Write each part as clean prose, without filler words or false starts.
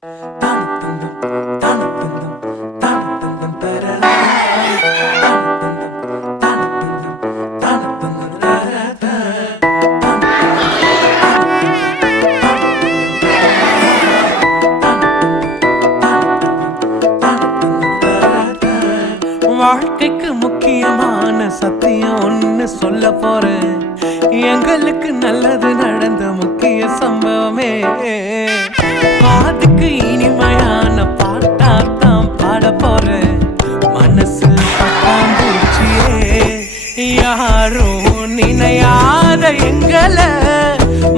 வாழ்க்கைக்கு முக்கியமான சத்தியம் ஒன்னு சொல்ல போறேன். எங்களுக்கு நல்லது நடந்த முக்கிய சம்பவமே பாதுக்கு இனிமையான பாட்டாத்தான் பாட போறேன். மனசு பட்டாம்பூச்சியே யாரும் நினையாத எங்களை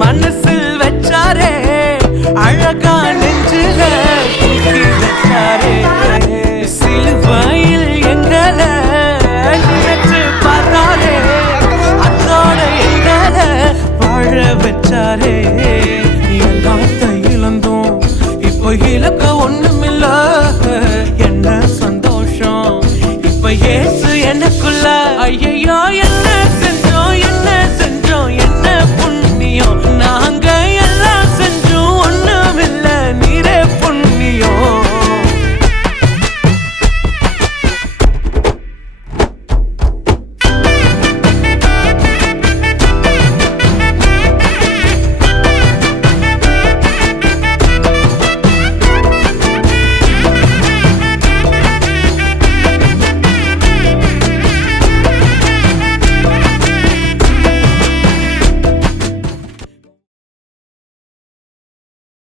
மனசில் வச்சாரே, அழகா நெஞ்சில தூக்கி வச்சாரே. சிலுவையில் எங்களை நினைச்சு பார்த்தாரே, அதோட எங்களை வாழ வச்சாரே. எல்லாத்த இழந்தோம் இப்போ இலக்க